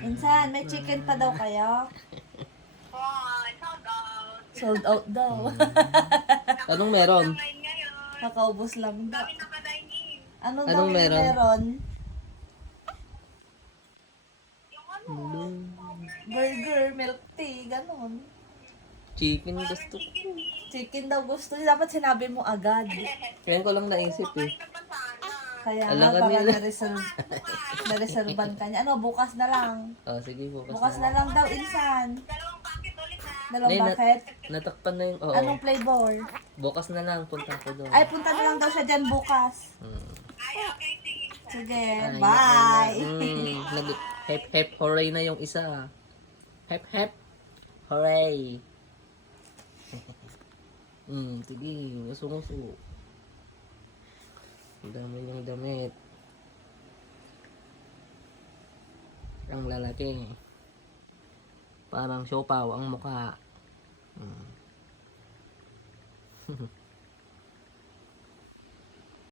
Insan, may chicken pa daw kayo? Sold out daw. Anong meron? Nakaubos lang daw. Ano daw Anong yung meron? meron? Hmm. Burger, milk tea, ganon. Chicken gusto ko. Chicken daw gusto niya. Dapat sinabi mo agad. Ngayon ko lang naisip eh. Kaya Alam nga, ka para nila. na-reservan ka niya. Ano, bukas na lang. Oh, sige po. Bukas na lang daw, Insan. Dalawang Nay, bakit? natakpan na yung... Oo. Anong flavor? Bukas na lang. Punta ko doon. Ay, punta na lang daw siya dyan bukas. Hmm. Sige, Ay, bye. Hep hep hooray na yung isa. Hep hep hooray. Sige. Nguso-nguso. Ang dami niyang damit. Ang lalaki. Parang siopaw ang mukha.